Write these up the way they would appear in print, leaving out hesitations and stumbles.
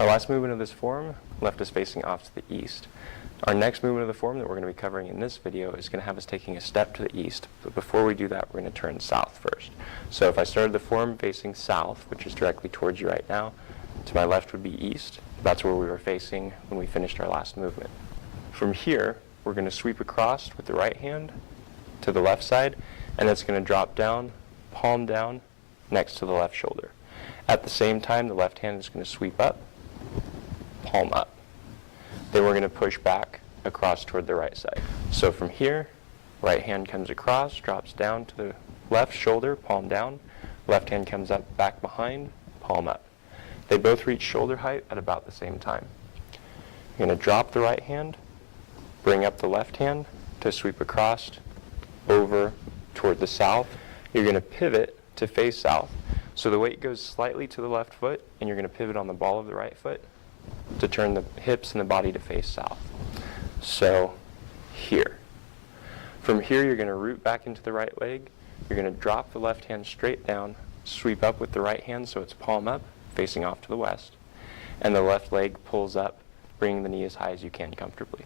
Our last movement of this form left us facing off to the east. Our next movement of the form that we're going to be covering in this video is going to have us taking a step to the east, but before we do that, we're going to turn south first. So if I started the form facing south, which is directly towards you right now, to my left would be east. That's where we were facing when we finished our last movement. From here, we're going to sweep across with the right hand to the left side, and it's going to drop down, palm down, next to the left shoulder. At the same time, the left hand is going to sweep up, palm up. Then we're going to push back across toward the right side. So from here, right hand comes across, drops down to the left shoulder, palm down. Left hand comes up, back behind, palm up. They both reach shoulder height at about the same time. You're going to drop the right hand, bring up the left hand to sweep across over toward the south. You're going to pivot to face south. So the weight goes slightly to the left foot, and you're going to pivot on the ball of the right foot to turn the hips and the body to face south. So here. From here, you're going to root back into the right leg. You're going to drop the left hand straight down, sweep up with the right hand so it's palm up, facing off to the west. And the left leg pulls up, bringing the knee as high as you can comfortably.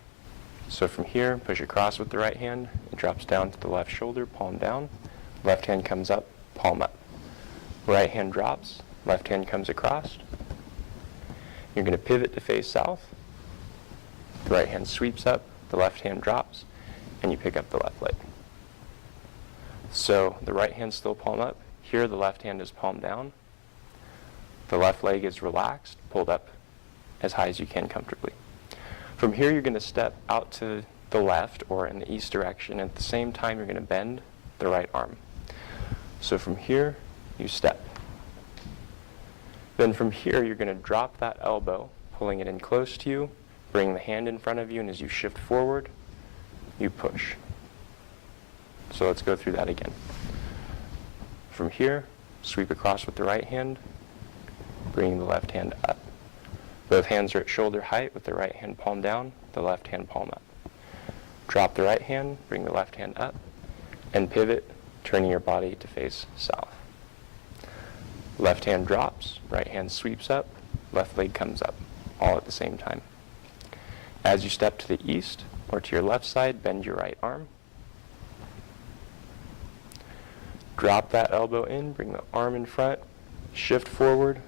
So from here, push across with the right hand. It drops down to the left shoulder, palm down. Left hand comes up, palm up. Right hand drops, left hand comes across. You're going to pivot to face south. The right hand sweeps up, the left hand drops, and you pick up the left leg. So the right hand's still palm up. Here the left hand is palm down. The left leg is relaxed, pulled up as high as you can comfortably. From here you're going to step out to the left or in the east direction. At the same time you're going to bend the right arm. So from here you step. Then from here you're going to drop that elbow, pulling it in close to you, bring the hand in front of you, and as you shift forward, you push. So let's go through that again. From here, sweep across with the right hand, bringing the left hand up. Both hands are at shoulder height with the right hand palm down, the left hand palm up. Drop the right hand, bring the left hand up, and pivot, turning your body to face south. Left hand drops, right hand sweeps up, left leg comes up, all at the same time. As you step to the east or to your left side, bend your right arm. Drop that elbow in, bring the arm in front, shift forward,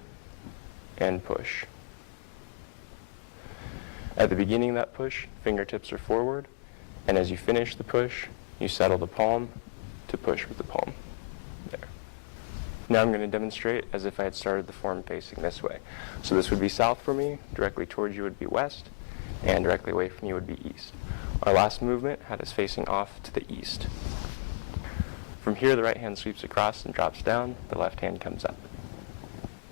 and push. At the beginning of that push, fingertips are forward, and as you finish the push, you settle the palm to push with the palm. There. Now I'm going to demonstrate as if I had started the form facing this way. So this would be south for me, directly towards you would be west, and directly away from you would be east. Our last movement had us facing off to the east. From here, the right hand sweeps across and drops down, the left hand comes up.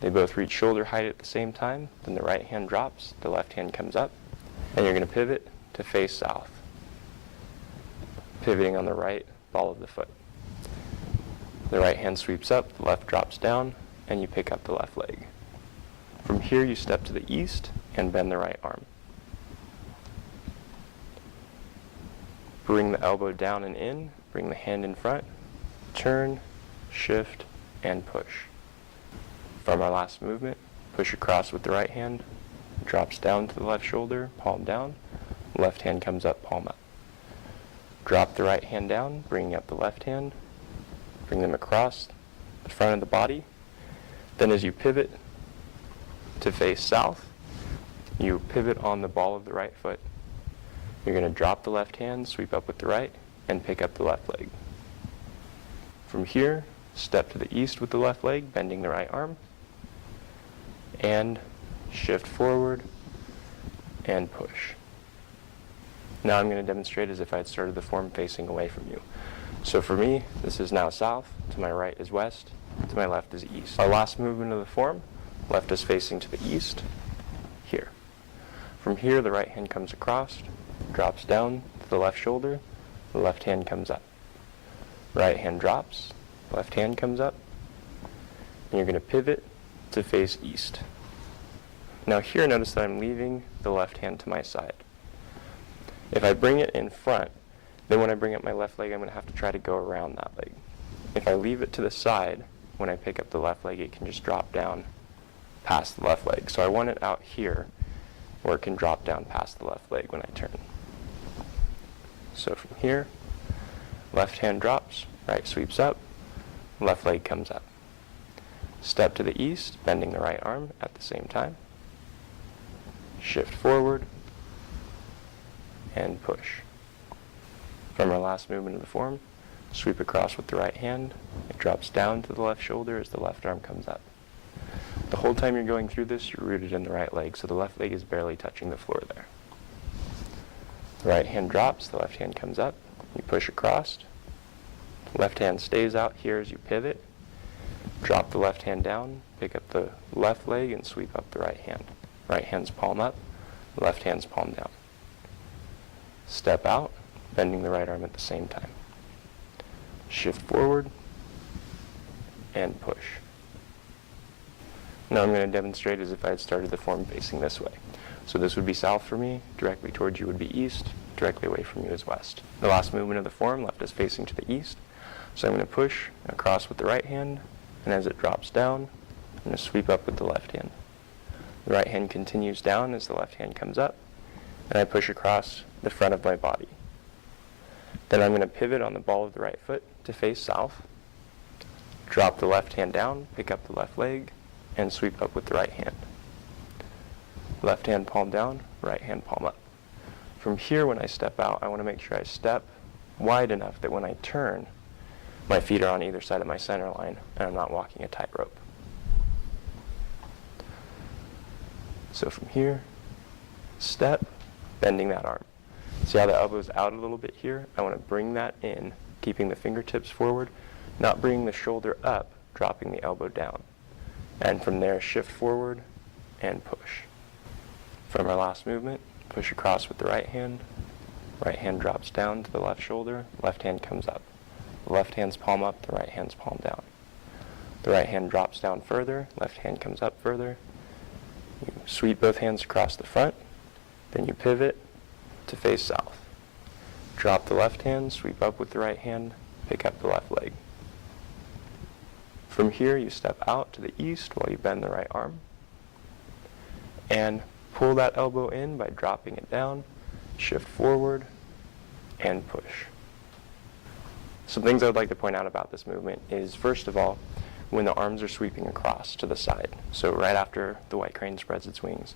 They both reach shoulder height at the same time, then the right hand drops, the left hand comes up, and you're going to pivot to face south, pivoting on the right ball of the foot. The right hand sweeps up, the left drops down, and you pick up the left leg. From here, you step to the east and bend the right arm. Bring the elbow down and in, bring the hand in front, turn, shift, and push. From our last movement, push across with the right hand, drops down to the left shoulder, palm down, left hand comes up, palm up. Drop the right hand down, bringing up the left hand, bring them across the front of the body. Then as you pivot to face south, you pivot on the ball of the right foot. You're going to drop the left hand, sweep up with the right, and pick up the left leg. From here, step to the east with the left leg, bending the right arm, and shift forward and push. Now I'm going to demonstrate as if I had started the form facing away from you. So for me, this is now south, to my right is west, to my left is east. Our last movement of the form left us facing to the east, here. From here, the right hand comes across, drops down to the left shoulder, the left hand comes up. Right hand drops, left hand comes up, and you're going to pivot to face east. Now here, notice that I'm leaving the left hand to my side. If I bring it in front, then when I bring up my left leg, I'm going to have to try to go around that leg. If I leave it to the side, when I pick up the left leg, it can just drop down past the left leg. So I want it out here where it can drop down past the left leg when I turn. So from here, left hand drops, right sweeps up, left leg comes up. Step to the east, bending the right arm at the same time. Shift forward and push. From our last movement of the form, sweep across with the right hand. It drops down to the left shoulder as the left arm comes up. The whole time you're going through this, you're rooted in the right leg, so the left leg is barely touching the floor there. The right hand drops, the left hand comes up. You push across. The left hand stays out here as you pivot. Drop the left hand down, pick up the left leg, and sweep up the right hand. Right hand's palm up, left hand's palm down. Step out, bending the right arm at the same time. Shift forward and push. Now I'm going to demonstrate as if I had started the form facing this way. So this would be south for me, directly towards you would be east, directly away from you is west. The last movement of the form left is facing to the east, so I'm going to push across with the right hand, and as it drops down, I'm going to sweep up with the left hand. The right hand continues down as the left hand comes up, and I push across the front of my body. Then I'm going to pivot on the ball of the right foot to face south, drop the left hand down, pick up the left leg, and sweep up with the right hand. Left hand palm down, right hand palm up. From here, when I step out, I want to make sure I step wide enough that when I turn, my feet are on either side of my center line, and I'm not walking a tightrope. So from here, step, bending that arm. See how the elbow's out a little bit here? I want to bring that in, keeping the fingertips forward, not bringing the shoulder up, dropping the elbow down. And from there, shift forward and push. From our last movement, push across with the right hand drops down to the left shoulder, left hand comes up. The left hand's palm up, the right hand's palm down. The right hand drops down further, left hand comes up further. You sweep both hands across the front, then you pivot to face south. Drop the left hand, sweep up with the right hand, pick up the left leg. From here, you step out to the east while you bend the right arm, and pull that elbow in by dropping it down, shift forward, and push. Some things I would like to point out about this movement is, first of all, when the arms are sweeping across to the side, so right after the white crane spreads its wings,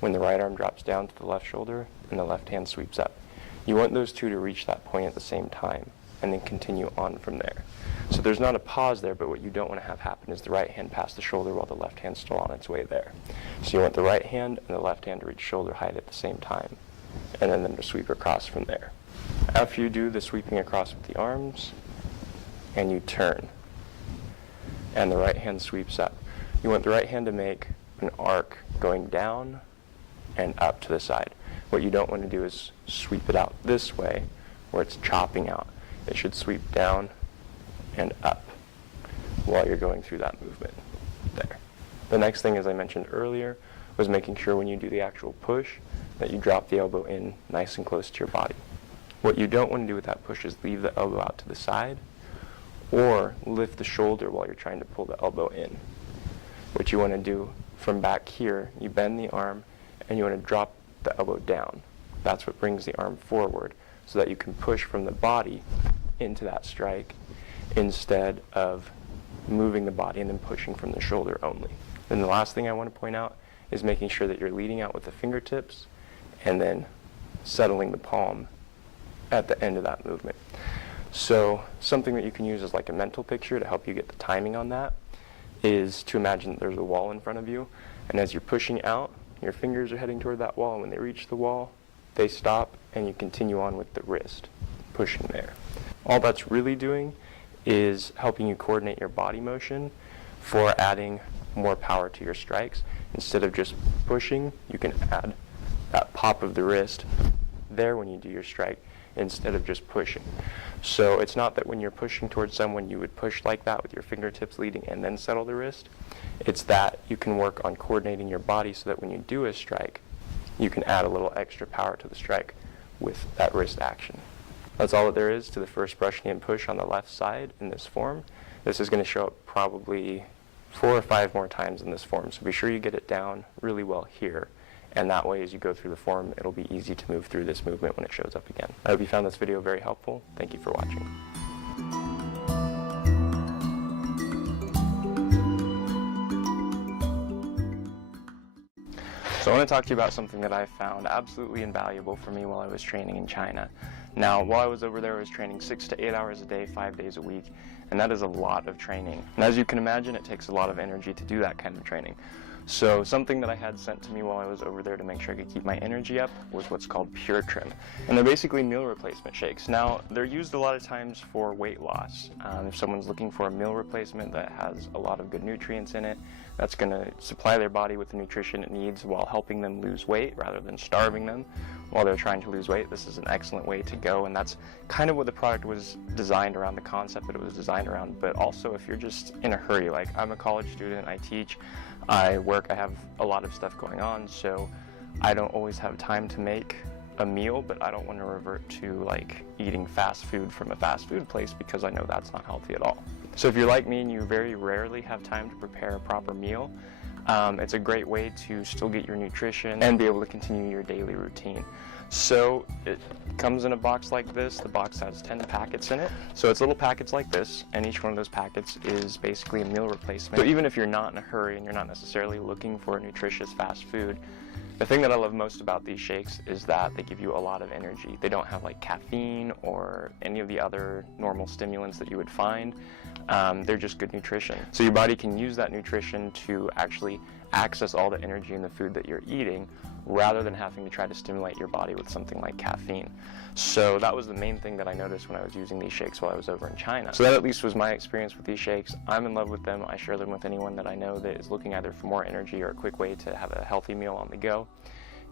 when the right arm drops down to the left shoulder and the left hand sweeps up. You want those two to reach that point at the same time and then continue on from there. So there's not a pause there, but what you don't want to have happen is the right hand pass the shoulder while the left hand's still on its way there. So you want the right hand and the left hand to reach shoulder height at the same time, and then them to sweep across from there. After you do the sweeping across with the arms, and you turn, and the right hand sweeps up. You want the right hand to make an arc going down and up to the side. What you don't want to do is sweep it out this way, where it's chopping out. It should sweep down and up while you're going through that movement there. The next thing, as I mentioned earlier, was making sure when you do the actual push that you drop the elbow in nice and close to your body. What you don't want to do with that push is leave the elbow out to the side or lift the shoulder while you're trying to pull the elbow in. What you want to do from back here, you bend the arm and you want to drop the elbow down. That's what brings the arm forward so that you can push from the body into that strike instead of moving the body and then pushing from the shoulder only. Then the last thing I want to point out is making sure that you're leading out with the fingertips and then settling the palm at the end of that movement. So something that you can use as like a mental picture to help you get the timing on that is to imagine that there's a wall in front of you, and as you're pushing out, your fingers are heading toward that wall, and when they reach the wall, they stop, and you continue on with the wrist, pushing there. All that's really doing is helping you coordinate your body motion for adding more power to your strikes. Instead of just pushing, you can add that pop of the wrist there when you do your strike instead of just pushing. So it's not that when you're pushing towards someone you would push like that with your fingertips leading and then settle the wrist. It's that you can work on coordinating your body so that when you do a strike, you can add a little extra power to the strike with that wrist action. That's all that there is to the first brush knee and push on the left side in this form. This is going to show up probably 4 or 5 more times in this form. So be sure you get it down really well here. And that way, as you go through the form, it'll be easy to move through this movement when it shows up again. I hope you found this video very helpful. Thank you for watching. So I want to talk to you about something that I found absolutely invaluable for me while I was training in China. Now, while I was over there, I was training 6 to 8 hours a day, 5 days a week, and that is a lot of training. And as you can imagine, it takes a lot of energy to do that kind of training. So something that I had sent to me while I was over there to make sure I could keep my energy up was what's called Pure Trim. And they're basically meal replacement shakes. Now, they're used a lot of times for weight loss. If someone's looking for a meal replacement that has a lot of good nutrients in it, that's going to supply their body with the nutrition it needs while helping them lose weight rather than starving them while they're trying to lose weight. This is an excellent way to go, and that's kind of what the product was designed around, the concept that it was designed around. But also, if you're just in a hurry, like I'm a college student, I teach, I work, I have a lot of stuff going on, so I don't always have time to make a meal, but I don't want to revert to like eating fast food from a fast food place because I know that's not healthy at all. So if you're like me and you very rarely have time to prepare a proper meal, it's a great way to still get your nutrition and be able to continue your daily routine. So it comes in a box like this. The box has 10 packets in it. So it's little packets like this, and each one of those packets is basically a meal replacement. So even if you're not in a hurry and you're not necessarily looking for a nutritious fast food, the thing that I love most about these shakes is that they give you a lot of energy. They don't have like caffeine or any of the other normal stimulants that you would find. They're just good nutrition. So your body can use that nutrition to actually access all the energy in the food that you're eating rather than having to try to stimulate your body with something like caffeine. So that was the main thing that I noticed when I was using these shakes while I was over in China. So that at least was my experience with these shakes. I'm in love with them. I share them with anyone that I know that is looking either for more energy or a quick way to have a healthy meal on the go.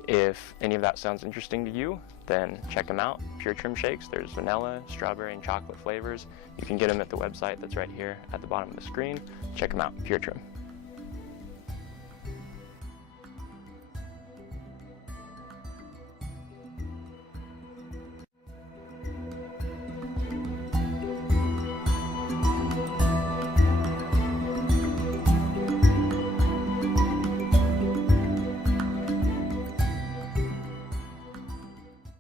If any of that sounds interesting to you, then check them out. Pure Trim shakes. There's vanilla, strawberry, and chocolate flavors. You can get them at the website that's right here at the bottom of the screen. Check them out. Pure Trim.